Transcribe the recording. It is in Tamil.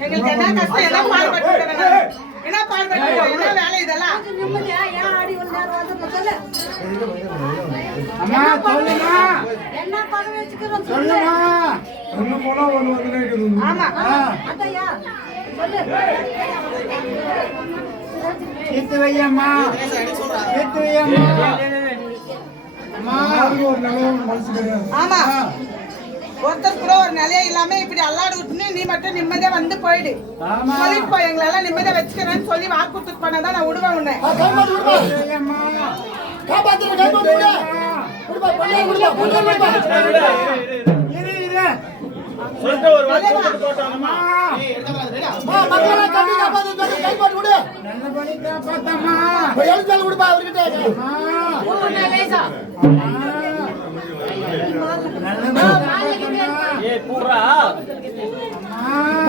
எங்களுக்கு என்ன கஷ்டம் என்ன பாடுபட்டு என்ன பாடுபட்டு என்ன வேலை இதெல்லாம் நிம்மதியா ஏன் ஆடி ஒரு நேரம் வந்து சொல்லு அம்மா சொல்லுமா என்ன பதவி வச்சுக்கிறோம் சொல்லுமா ஒண்ணு போல ஒண்ணு வந்து இருக்குது ஆமா அதையா சொல்லு தீர்த்து வையம்மா தீர்த்து வையம்மா அம்மா ஒரு நிலையம் மனசு கிடையாது. ஆமா ஒருத்தர் கூட ஒரு நிலைய இல்லாம இப்படி அல்லாடு விட்டுன்னு நீ மட்டும் நிம்மதியா வந்து போயிடு ஆமா சொல்லிட்டு போய் எங்களெல்லாம் நிம்மதியா வச்சுக்கிறேன்னு சொல்லி வாக்குறுதி பண்ணதான் நான் விடுவேன் உன்னை வையம்மா இரு இரு சொல்லிட்டு ஒரு வார்த்தை போட்டோம்மா நல்லபடி காப்பாத்தம்மா ஏ பூரா அம்மா